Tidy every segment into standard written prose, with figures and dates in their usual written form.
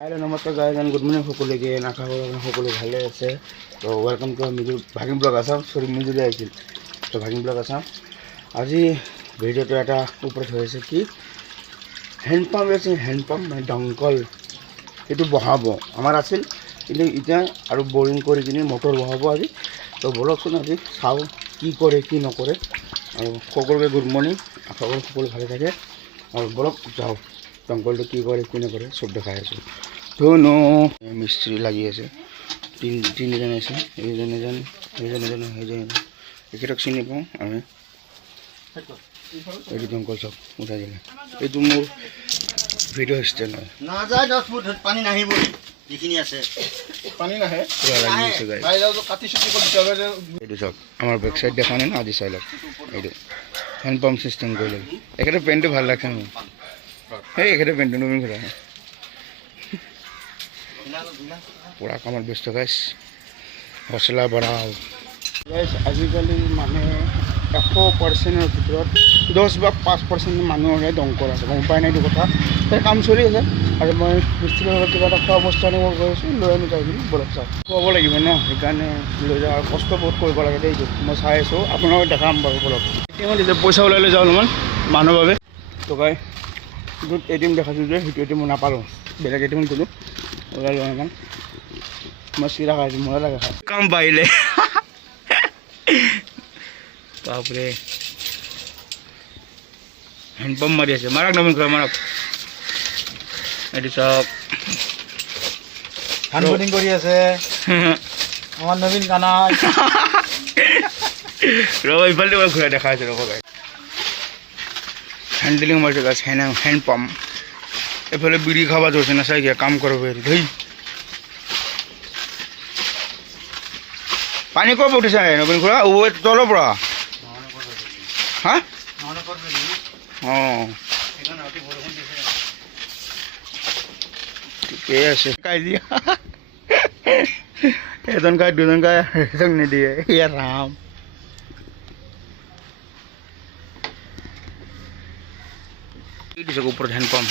hello नमस्कार guys and good morning সকলকে নাখা সকলে ভালে আছে তো ওয়েলকাম টু মিজু ভাগিন ব্লগ আসাম সরি মিজুলে আইছিল তো ভাগিন ব্লগ আসাম আজি ভিডিওটো এটা ওপৰত হৈছে কি হ্যান্ডপাম্প আছে হ্যান্ডপাম্প মানে দংকল এটো বহাব আমাৰ আছিল কিন্তু এতিয়া আৰু বোৰিং কৰি কিনে মোটৰ বহাব আজি তো বলকচোন আজি চাও কি কৰে কি নকৰে আৰু সকলোকে গুড মৰ্নিং সকলো ভালে থাকে আৰু বলক যাও দংকলটো কি কৰে কি নকৰে সব দেখাই আছো ধুনো মিস্ত্রি লাগি আছে তিনজন আছে এইজন একেটাক চিনি পাওঁ আমি এইটো দংকল চব উঠাই দিলে এইটো মোৰ ভিডিঅ' ষ্টেণ্ড হয় নাযায় 10 ফুট পানী নাহিব যিখিনি আছে পানী নাহে এইটো চব আমাৰ বেক চাইড দেখা নাই না আজি চাই লওক এইটো হেণ্ড পাম্প চিষ্টেম কৰি লওক একেটা পেণ্টটো ভাল লাগছে মোৰ এই একেটা পেণ্টটো নতুন কথা पूरा कमर व्यस्त गाइस हौसला बढ़ाओ गाइस आजिकाली माने 100% ভিতৰত 10 বা 5% মানুহৰে দংকল আছে উপায় নাই কথা তাৰ কাম চলি আছে আৰু মই মিস্ত্ৰীৰ লগত কিবা এটা খোৱা বস্তু আনিব গৈছো লৈ আনি যাই কিনে বলক চাওক খুৱাব লাগিব ন সেইকাৰণে লৈ যাওঁ কষ্ট বহুত কৰিব লাগে দেই মই চাই আছো আপোনালোকক দেখাম বাৰু বলক এতিয়া মই পইচা ওলাই লৈ যাওঁ অলপমান মানুহৰ বাবে তো গাই গুড এটিএম দেখাইছোঁ যে সেইটো এটিএম মই নাপালোঁ বেলেগ এটিএম গ'লোঁ ওলাই লোৱা ইমান মই চিৰা খাইছোঁ মজা লাগে খাই কাম পাৰিলে বাপৰে হেণ্ডপাম্প মাৰি আছে মাৰক নবীন খুৰা মাৰক এইটো চব হানবোৰ্ডিং কৰি আছে আমাৰ নবীন গানা ৰ'ব ইফালে ঘূৰাই দেখা আছে ৰ'ব গাই হ্যান্ডলিং মাৰিছে গাছ হ্যান্ড পাম্প এফালে বিড়ি খাবা ধৰছে না চাই কাম কৰবো ধুই পানী ক'ৰ পৰা উঠিছে নবীন খুৰা ও তলৰ পৰা হা অঁ ঠিকেই আছে কাজিয়া এজন গাই দুজন গাই এজন নিদিয়ে ইয়াৰ ৰাম দিছে ওপৰত হেণ্ড পাম্প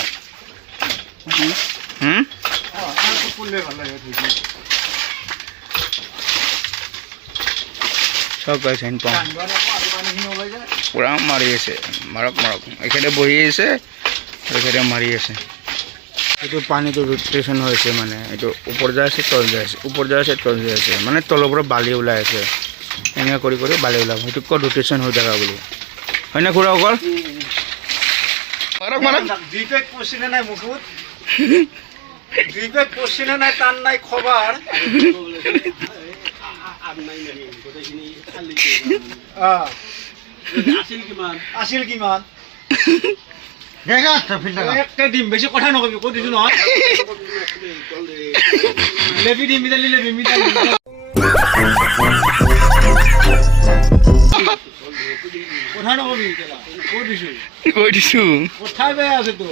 সব গাইছে হেণ্ড পাম্প পুৰা মাৰি আছে মাৰক মাৰক এখেতে বহি আছে আৰু এখেতে মাৰি আছে এইটো পানীটো ৰোটেশ্যন হৈছে মানে এইটো ওপৰ যাই আছে তল যাই আছে ওপৰ যাই আছে তল যাই আছে মানে তলৰ পৰা বালি ওলাই আছে এনেকৈ কৰি কৰি বালি ওলাব সেইটো ক'ত ৰোটেশ্যন হৈ থকা বুলি হয়নে খুৰা অকল মাৰক মাৰক দুইপেক পচিনে নাই মুখত দুইপেক পচিনে নাই টান নাই খবৰ আছিল কিমান একটা দিম বেছি কথা নকবি কৈ দিছো নহয় লেবি দিম মিতালি লেবি মিতালি কথা নকবি কৈ দিছো কথাই বেয়া আছে তো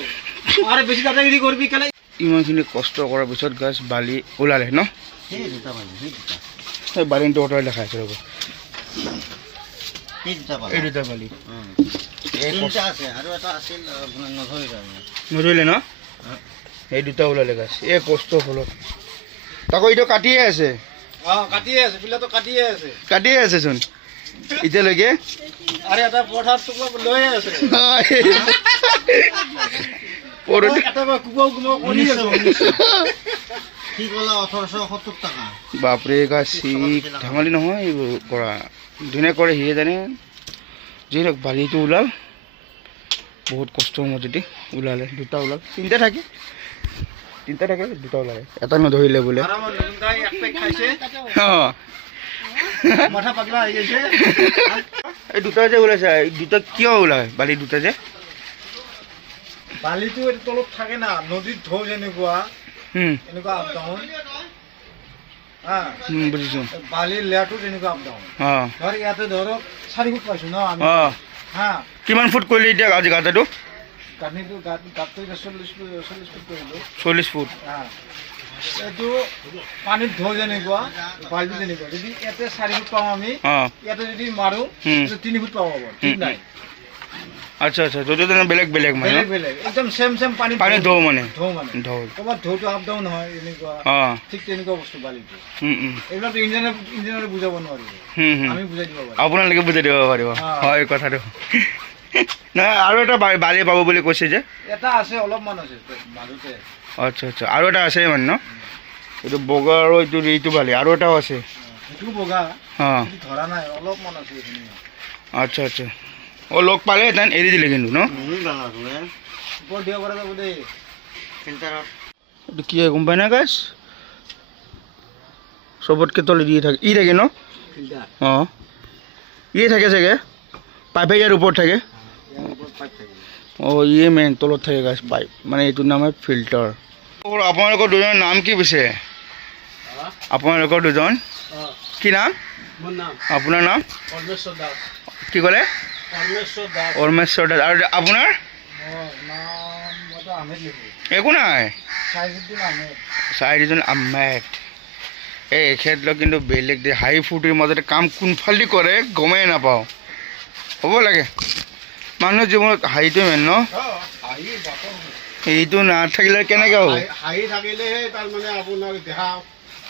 আৰু বেছি দাদাগিৰি কৰিবি কেলে ইমানখিনি কষ্ট কৰাৰ পিছত গাছ বালি ওলালে ন সেই বালিটো অঁতৰাই দেখাইছে ৰ'ব এই দুটা বালি নধৰিলে ন এই দুটা ওলালে গাছ এই কষ্ট ফলত তাকো এইটো কাটিয়ে আছে কাটিয়ে আছে চোন এতিয়ালৈকে আরে এটা পঠাৰ টুকুৰা লৈ আছে বাপৰে গাছি ধেমালি নহয় এইবোৰ কৰা যোনে কৰে সিয়ে জানে যি হওক বালিটো ওলাল বহুত কষ্টৰ মাজতে ওলালে দুটা ওলাল তিনিটা থাকে দুটা ওলালে এটা নধৰিলে বোলে অঁ এই দুটা যে ওলাইছে দুটা কিয় ওলায় বালি দুটা যে বালিটো তলত থাকে না নদীত ঢৌ যেনেকুৱা এনেকুৱা আপ ডাউন বুজিছো বালিৰ লেয়াৰটো তেনেকুৱা আপ ডাউন ধৰ ইয়াতে ধৰক 4 ফুট পাইছো ন আমি হা কিমান ফুট কৰিলে এতিয়া আজি গাঁতটো গাঁতটো 40 ফুট কৰিলো 40 ফুট এইটো পানীত ঢৌ যেনেকুৱা বালিটো তেনেকুৱা যদি ইয়াতে 4 ফুট পাওঁ আমি ইয়াতে যদি মাৰো 3 ফুট পাব ঠিক নাই আচ্ছা আচ্ছা য'তে তেনে বেলেগ বেলেগ মানে বেলেগ বেলেগ একদম সেম পানী পানী ঢৌ মানে ঢৌ মানে ঢৌ ক'ৰবাত ঢৌটো আপ ডাউন হয় এনেকুৱা অঁ ঠিক তেনেকুৱা বস্তু বালিটো হুম এইবিলাকতো ইঞ্জিনিয়াৰে বুজাব নোৱাৰিব আমি বুজাই দিব পাৰিম আপোনালোকে বুজাই দিব পাৰিব হয় কথাটো নাই আৰু এটা বালি পাব বুলি কৈছে যে এটা আছে অলপমান আছে মাজতে আচ্ছা আচ্ছা আৰু এটা আছে মানে ন এইটো বগা আৰু এইটো বালি আৰু এটাও আছে সেইটো বগা অঁ ধৰা নাই অলপমান আছে এইখিনি আচ্ছা আচ্ছা ও লগ পালেহেঁতেন এৰি দিলে কিন্তু ন ওপৰত দিব পৰা যাব দেই ফিল্টাৰত এইটো কি গম পাই না গাইছ চবতকৈ তলে দিয়ে থাকে থাকে ন ফিল্টাৰ অঁ থাকে চাগে পাইপে ইয়াৰ ওপৰত থাকে অঁ মেইন তলত থাকে গাছ পাইপ মানে এইটোৰ নাম হয় ফিল্টাৰ আপোনালোকৰ দুজনৰ নাম কি পিছে আপোনালোকৰ দুজন কি নাম আপোনাৰ নাম কি ক'লে অৰ্মেশ্বৰ দাস আৰু আপোনাৰ একো নাই চাৰিজন আহমেদ এই এখেতলোক কিন্তু বেলেগ দিয়ে হাঁহি ফূৰ্তিৰ মাজতে কাম কোনফালেদি কৰে গমেই নাপাওঁ হ'ব লাগে মানুহৰ জীৱনত হাঁহিটোৱে মেইন ন এইটো নাথাকিলে কেনেকৈ হ'ব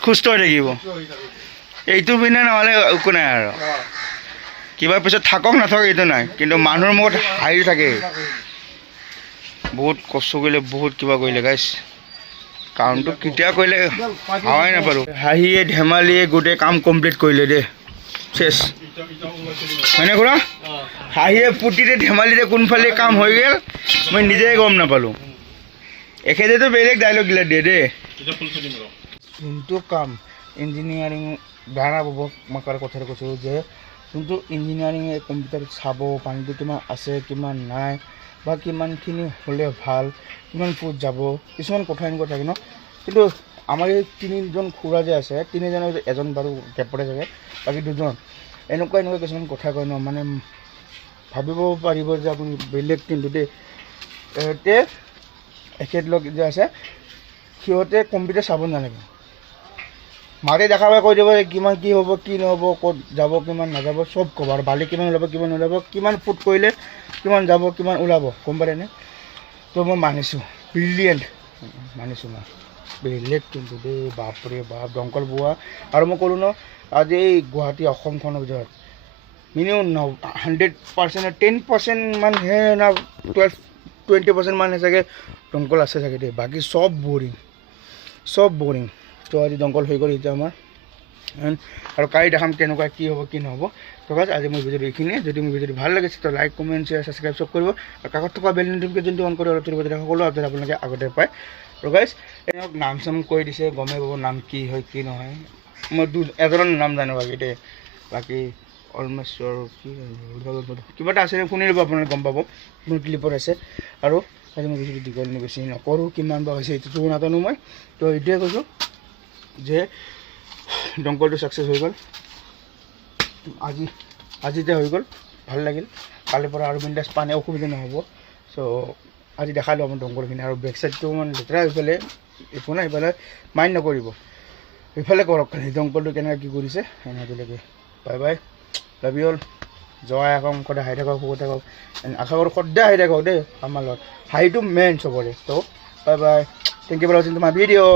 সুস্থ হৈ থাকিব এইটো বিনা নহ'লে একো নাই আৰু কিবা পিছত থাকক নাথাকক এইটো নাই কিন্তু মানুহৰ মুখত হাঁহি থাকে বহুত কষ্ট কৰিলে বহুত কিবা কৰিলে গাইছ কামটো কেতিয়া কৰিলে হাৱাই নাপালোঁ হাঁহিয়ে ধেমালিয়ে গোটেই কাম কমপ্লিট কৰিলে দেই চেছ হয়নে খুৰা হাঁহিয়ে ফূৰ্তিতে ধেমালিতে কোনফালে কাম হৈ গ'ল মই নিজে গম নাপালোঁ এখেতেতো বেলেগ ডাইলগ দিলে দেই যোনটো কাম ইঞ্জিনিয়াৰিং বেয়া নাপাব মই তাৰ কথাটো কৈছোঁ যে যোনটো ইঞ্জিনিয়াৰিঙে কম্পিউটাৰত চাব পানীটো কিমান আছে কিমান নাই বা কিমানখিনি হ'লে ভাল কিমান ফুট যাব কিছুমান কথা এনেকুৱা থাকে ন কিন্তু আমাৰ এই তিনিজন খুৰা যে আছে তিনিজনৰ এজন বাৰু গেপতে থাকে বাকী দুজন এনেকুৱা কিছুমান কথা কয় ন মানে ভাবিব পাৰিব যে আপুনি বেলেগ কিন্তু দেই এখেতলোক যে আছে সিহঁতে কম্পিউটাৰ চাব নালাগে মাতে দেখা পাই কৈ দিব যে কিমান কি হ'ব কি নহ'ব ক'ত যাব কিমান নাযাব চব ক'ব আৰু বালি কিমান ওলাব কিমান নোলাব কিমান ফুট কৰিলে কিমান যাব কিমান ওলাব গম পালেনে তো মই মানিছোঁ ব্ৰিলিয়েণ্ট মানিছোঁ মই বেলেগ কিন্তু দেই বাপৰে বাপ দংকল বোৱা আৰু মই ক'লোঁ ন আজি এই গুৱাহাটী অসমখনৰ ভিতৰত মিনিমাম 100% 10% মানহে না 20% মানহে চাগে দংকল আছে চাগে দেই বাকী চব বৰিং তো আজি দংকল হৈ গ'ল এতিয়া আমাৰ আৰু কালি দেখাম কেনেকুৱা কি হ'ব কি নহ'ব তো গাইজ আজি মোৰ ভিডিঅ'টো এইখিনিয়ে যদি মোৰ ভিডিঅ'টো ভাল লাগিছে তো লাইক কমেণ্ট শ্বেয়াৰ ছাবস্ক্ৰাইব চব কৰিব আৰু কাষত থকা বেল নটিফিকেশ্যনটো অন কৰি অলপ সকলো আপডেট আপোনালোকে আগতে পায় তো গাইজ এনেক নাম চাম কৈ দিছে গমেই পাব নাম কি হয় কি নহয় মই এজনৰ নাম জানো বাকী দেই বাকী অলমষ্ট কি কিবা এটা আছে শুনি ল'ব আপোনালোকে গম পাব মোৰ ক্লিপত আছে আৰু আজি মই ভিডিঅ'টো দীঘল বেছি নকৰোঁ কিমান বা হৈছে এইটোতো নাজানো মই তো এইটোৱে কৈছোঁ যে দংকলটো ছাকচেছ হৈ গ'ল আজিতে হৈ গ'ল ভাল লাগিল কালিৰ পৰা আৰু বিন্দাছ পানী অসুবিধা নহ'ব চ' আজি দেখালোঁ আমাৰ দংকলখিনি আৰু বেক চাইডটো মানে লেতেৰা এইফালে একো নাই এইফালে মাইণ্ড নকৰিব এইফালে কৰক খালি দংকলটো কেনেকৈ কি কৰিছে আজিলৈকে bye bye love you all জয় আহক সদায় হাঁহি থাকক সুখত থাকক আশা কৰোঁ সদায় হাঁহি থাকক দেই আমাৰ লগত হাঁহিটো মেইন চবৰে ত' bye bye thank you for ৱাচিং মাই ভিডিঅ'